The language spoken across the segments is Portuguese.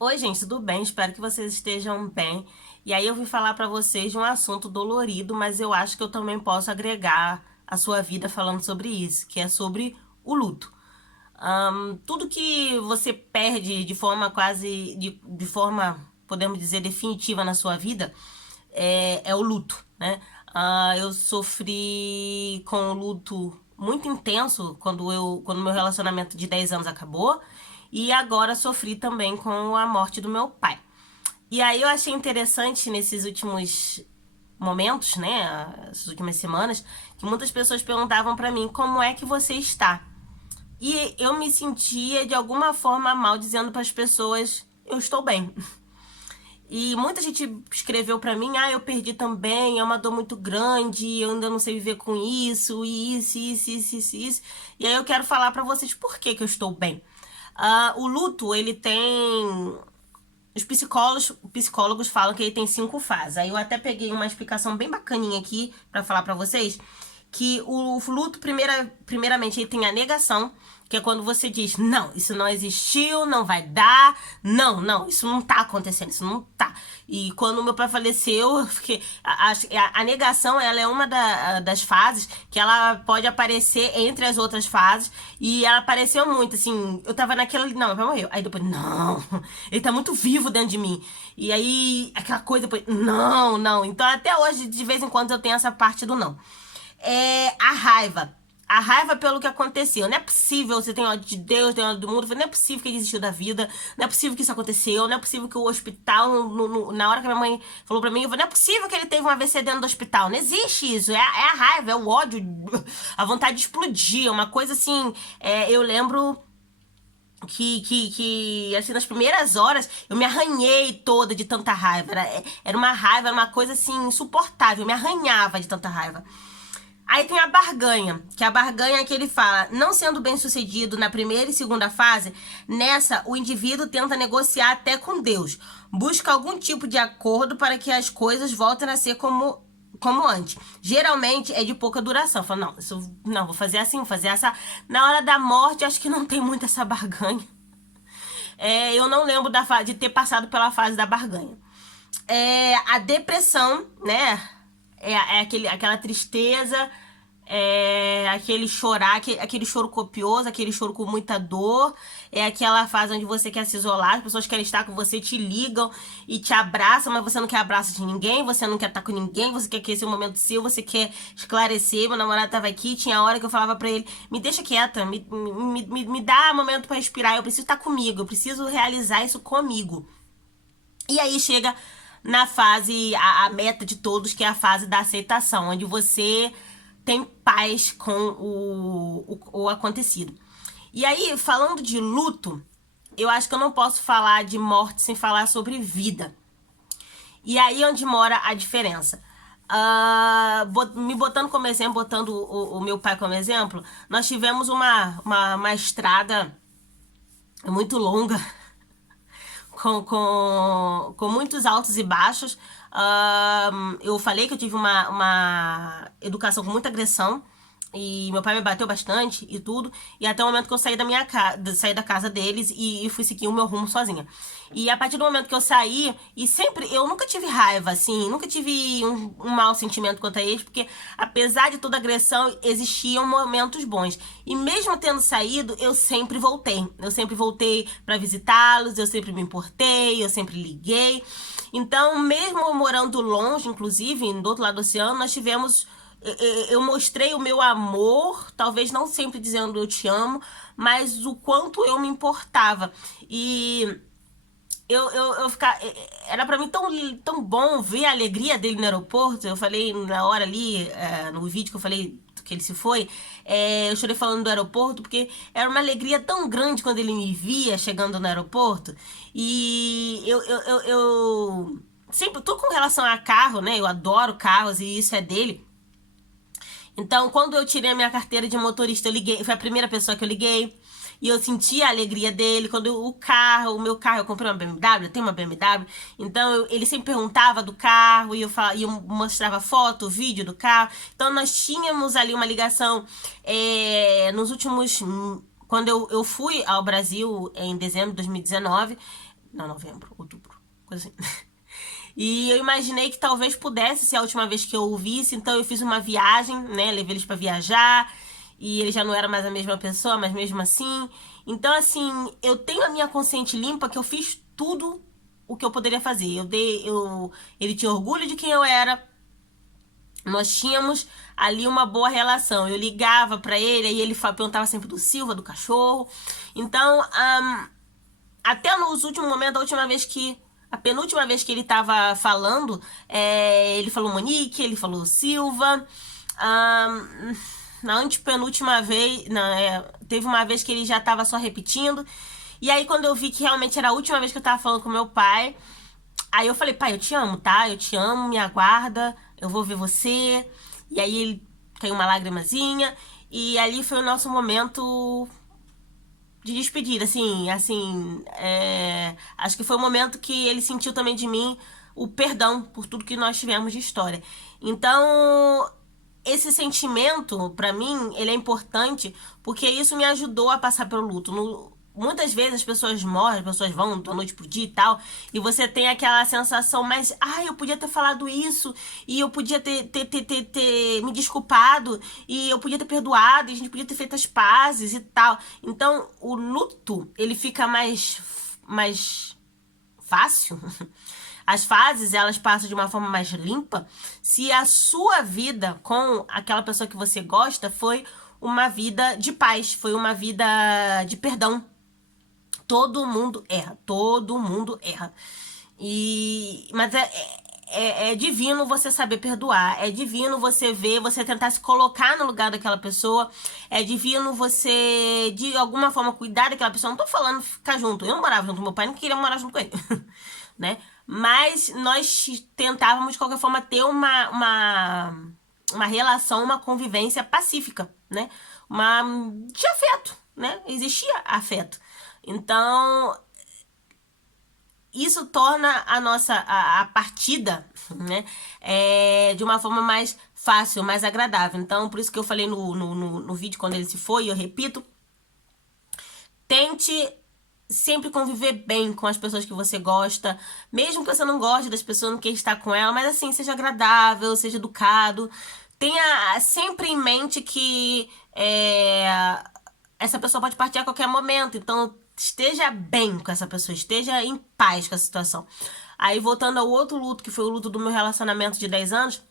Oi, gente, tudo bem? Espero que vocês estejam bem. E aí eu vim falar pra vocês de um assunto dolorido, mas eu acho que eu também posso agregar a sua vida falando sobre isso, que é sobre o luto. Tudo que você perde de forma quase, de forma, podemos dizer, definitiva na sua vida, é o luto, né? Eu sofri com o luto muito intenso quando meu relacionamento de 10 anos acabou. E agora sofri também com a morte do meu pai. E aí eu achei interessante nesses últimos momentos, né, essas últimas semanas, que muitas pessoas perguntavam pra mim como é que você está. E eu me sentia de alguma forma mal dizendo para as pessoas eu estou bem. E muita gente escreveu pra mim, eu perdi também, é uma dor muito grande, eu ainda não sei viver com isso, e isso. E aí eu quero falar pra vocês por que que eu estou bem. O luto, ele tem. Os psicólogos falam que ele tem 5 fases. Aí eu até peguei uma explicação bem bacaninha aqui pra falar pra vocês. Que o luto, primeiramente, ele tem a negação, que é quando você diz, não, isso não existiu, não vai dar, não, isso não tá acontecendo, isso não tá. E quando meu pai faleceu, porque a negação, ela é uma das fases que ela pode aparecer entre as outras fases, e ela apareceu muito, assim, eu tava naquela, não, meu pai morreu. Aí depois, não, ele tá muito vivo dentro de mim. E aí, aquela coisa, depois, não. Então, até hoje, de vez em quando, eu tenho essa parte do não. É a raiva. A raiva pelo que aconteceu. Não é possível, você tem ódio de Deus, tem ódio do mundo. Não é possível que ele desistiu da vida. Não é possível que isso aconteceu. Não é possível que o hospital, na hora que a minha mãe falou pra mim, não é possível que ele teve um AVC dentro do hospital. Não existe isso. É a raiva, é o ódio, a vontade de explodir. É uma coisa assim. Eu lembro assim, nas primeiras horas, eu me arranhei toda de tanta raiva. Era uma raiva, era uma coisa assim, insuportável. Eu me arranhava de tanta raiva. Aí tem a barganha, que a barganha é que ele fala, não sendo bem sucedido na primeira e segunda fase, nessa o indivíduo tenta negociar até com Deus, busca algum tipo de acordo para que as coisas voltem a ser como antes. Geralmente é de pouca duração. Fala, não, vou fazer assim, vou fazer essa. Na hora da morte, acho que não tem muito essa barganha. Eu não lembro de ter passado pela fase da barganha. A depressão, né? Aquela tristeza, aquele chorar, aquele choro copioso, aquele choro com muita dor. É aquela fase onde você quer se isolar, as pessoas querem estar com você, te ligam e te abraçam, mas você não quer abraço de ninguém, você não quer estar com ninguém, você quer que esse é o momento seu, você quer esclarecer. Meu namorado tava aqui, tinha hora que eu falava pra ele, me deixa quieta, me dá momento pra respirar, eu preciso estar comigo, eu preciso realizar isso comigo. E aí chega na fase, a meta de todos, que é a fase da aceitação, onde você tem paz com o acontecido. E aí, falando de luto, eu acho que eu não posso falar de morte sem falar sobre vida. E aí onde mora a diferença. Me botando como exemplo, botando o meu pai como exemplo, nós tivemos uma estrada muito longa com muitos altos e baixos. Eu falei que eu tive uma educação com muita agressão. E meu pai me bateu bastante e tudo. E até o momento que eu saí saí da casa deles e fui seguir o meu rumo sozinha. E a partir do momento que eu saí, e sempre, eu nunca tive raiva, assim, nunca tive um mau sentimento quanto a eles, porque apesar de toda agressão, existiam momentos bons. E mesmo tendo saído, eu sempre voltei. Eu sempre voltei pra visitá-los, eu sempre me importei, eu sempre liguei. Então, mesmo morando longe, inclusive, do outro lado do oceano, nós tivemos eu mostrei o meu amor, talvez não sempre dizendo eu te amo, mas o quanto eu me importava. E eu ficar. Era pra mim tão bom ver a alegria dele no aeroporto. Eu falei na hora ali, no vídeo que eu falei que ele se foi, eu chorei falando do aeroporto, porque era uma alegria tão grande quando ele me via chegando no aeroporto. E eu sempre, tudo com relação a carro, né? Eu adoro carros e isso é dele. Então, quando eu tirei a minha carteira de motorista, eu liguei, foi a primeira pessoa que eu liguei. E eu senti a alegria dele quando o meu carro, eu comprei uma BMW, eu tenho uma BMW. Então, ele sempre perguntava do carro e eu mostrava foto, vídeo do carro. Então, nós tínhamos ali uma ligação nos últimos. Quando eu fui ao Brasil em dezembro de 2019, Não, novembro, outubro, coisa assim. E eu imaginei que talvez pudesse ser a última vez que eu o visse, então eu fiz uma viagem, né? Levei eles pra viajar, e ele já não era mais a mesma pessoa, mas mesmo assim. Então, assim, eu tenho a minha consciente limpa que eu fiz tudo o que eu poderia fazer. Ele tinha orgulho de quem eu era, nós tínhamos ali uma boa relação. Eu ligava pra ele, aí ele perguntava sempre do Silva, do cachorro. Então, até nos últimos momentos, a última vez que. A penúltima vez que ele tava falando, ele falou Monique, ele falou Silva. Na antepenúltima vez. Teve uma vez que ele já tava só repetindo. E aí, quando eu vi que realmente era a última vez que eu tava falando com meu pai, aí eu falei, pai, eu te amo, tá? Eu te amo, me aguarda, eu vou ver você. E aí ele caiu uma lágrimazinha. E ali foi o nosso momento de despedida, assim, acho que foi o momento que ele sentiu também de mim o perdão por tudo que nós tivemos de história. Então, esse sentimento, pra mim, ele é importante porque isso me ajudou a passar pelo luto. Muitas vezes as pessoas morrem, as pessoas vão da noite pro dia e tal, e você tem aquela sensação, mas, eu podia ter falado isso, e eu podia ter me desculpado, e eu podia ter perdoado, e a gente podia ter feito as pazes e tal. Então, o luto, ele fica mais fácil. As fases, elas passam de uma forma mais limpa se a sua vida com aquela pessoa que você gosta foi uma vida de paz, foi uma vida de perdão. Todo mundo erra, todo mundo erra. Mas é divino você saber perdoar, é divino você ver, você tentar se colocar no lugar daquela pessoa, é divino você, de alguma forma, cuidar daquela pessoa. Não tô falando ficar junto, eu não morava junto com meu pai, não queria morar junto com ele, né? Mas nós tentávamos, de qualquer forma, ter uma relação, uma convivência pacífica, né? De afeto, né? Existia afeto. Então, isso torna a nossa a partida, né, de uma forma mais fácil, mais agradável. Então, por isso que eu falei no vídeo quando ele se foi, e eu repito, tente sempre conviver bem com as pessoas que você gosta, mesmo que você não goste das pessoas, não queira estar com ela, mas assim, seja agradável, seja educado. Tenha sempre em mente que essa pessoa pode partir a qualquer momento, então esteja bem com essa pessoa, esteja em paz com a situação. Aí, voltando ao outro luto, que foi o luto do meu relacionamento de 10 anos,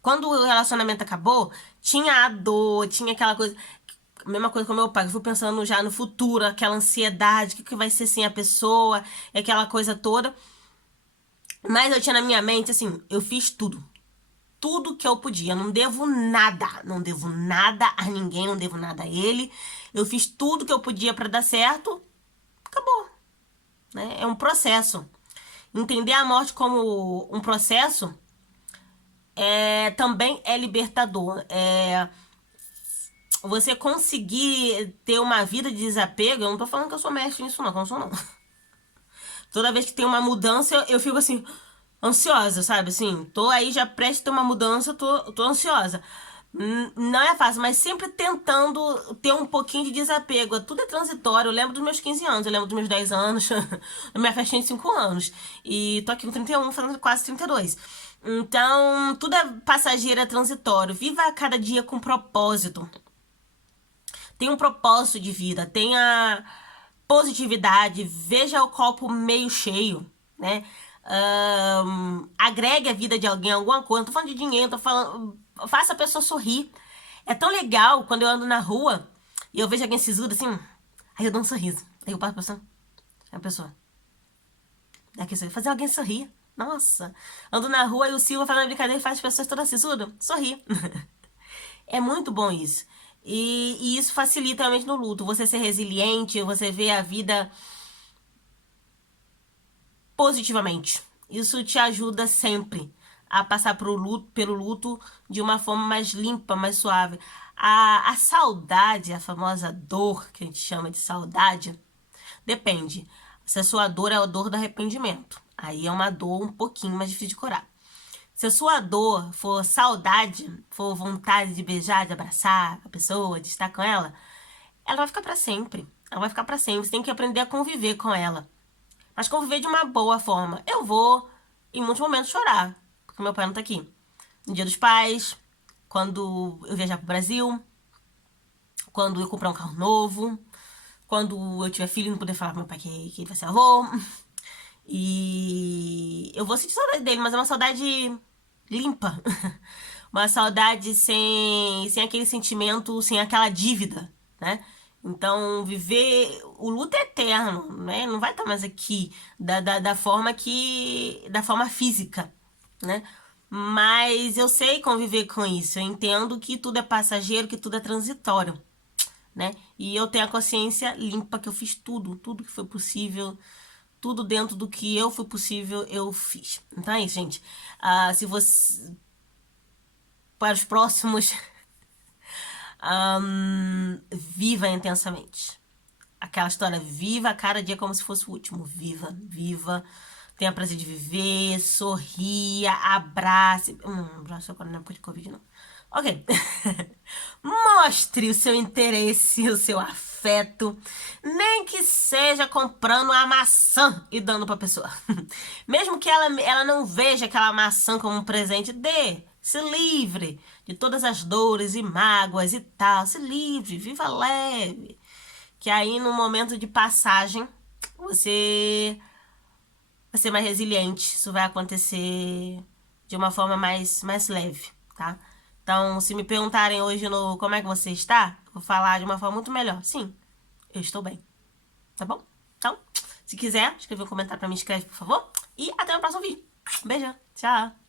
quando o relacionamento acabou, tinha a dor, tinha aquela coisa. Mesma coisa com meu pai, eu fui pensando já no futuro, aquela ansiedade, o que vai ser sem a pessoa, aquela coisa toda. Mas eu tinha na minha mente, assim, eu fiz tudo. Tudo que eu podia. Eu não devo nada. Não devo nada a ninguém, não devo nada a ele. Eu fiz tudo que eu podia pra dar certo. Acabou. Né? É um processo. Entender a morte como um processo também é libertador. Você conseguir ter uma vida de desapego. Eu não tô falando que eu sou mestre nisso, não. Não sou, não. Toda vez que tem uma mudança, eu fico assim, ansiosa, sabe? Assim, tô aí já prestes a ter uma mudança, tô ansiosa. Não é fácil, mas sempre tentando ter um pouquinho de desapego. Tudo é transitório. Eu lembro dos meus 15 anos, eu lembro dos meus 10 anos, da minha festinha de 5 anos. E tô aqui com 31, fazendo quase 32. Então, tudo é passageiro, é transitório. Viva cada dia com propósito. Tenha um propósito de vida, tenha positividade, veja o copo meio cheio, né? Agregue a vida de alguém, alguma coisa. Não tô falando de dinheiro, tô falando. Faça a pessoa sorrir. É tão legal quando eu ando na rua e eu vejo alguém sisudo assim, aí eu dou um sorriso. Aí eu passo passando. Aí a pessoa. Daqui, fazer alguém sorrir. Nossa. Ando na rua e o Silva faz uma brincadeira e faz as pessoas todas sisudas. Sorrir. É muito bom isso. E isso facilita realmente no luto. Você ser resiliente, você ver a vida positivamente. Isso te ajuda sempre a passar pelo luto de uma forma mais limpa, mais suave. A saudade, a famosa dor que a gente chama de saudade, depende. Se a sua dor é a dor do arrependimento, aí é uma dor um pouquinho mais difícil de curar. Se a sua dor for saudade, for vontade de beijar, de abraçar a pessoa, de estar com ela vai ficar pra sempre. Ela vai ficar pra sempre. Você tem que aprender a conviver com ela. mas conviver de uma boa forma. Eu vou, em muitos momentos, chorar, porque meu pai não tá aqui. No Dia dos Pais, quando eu viajar pro Brasil, quando eu comprar um carro novo, quando eu tiver filho e não poder falar pro meu pai que ele vai ser avô. E eu vou sentir saudade dele, mas é uma saudade limpa. Uma saudade sem aquele sentimento, sem aquela dívida, né? Então, viver. O luto é eterno, né? Não vai estar mais aqui da forma que. Da forma física, né? Mas eu sei conviver com isso. Eu entendo que tudo é passageiro, que tudo é transitório, né? E eu tenho a consciência limpa que eu fiz tudo que foi possível, tudo dentro do que eu fui possível, eu fiz. Então é isso, gente. Se você. Para os próximos, viva intensamente. Aquela história, viva a cada dia como se fosse o último. Viva, viva. Tenha prazer de viver, sorria, abrace. Abraço agora não é de Covid, não. Ok. Mostre o seu interesse, o seu afeto, nem que seja comprando uma maçã e dando pra pessoa. Mesmo que ela não veja aquela maçã como um presente, dê. Se livre de todas as dores e mágoas e tal. Se livre, viva leve. Que aí no momento de passagem você vai ser mais resiliente. Isso vai acontecer de uma forma mais leve, tá? Então, se me perguntarem hoje no como é que você está, eu vou falar de uma forma muito melhor. Sim, eu estou bem. Tá bom? Então, se quiser escrever um comentário pra mim, escreve, por favor. E até o próximo vídeo. Beijo. Tchau.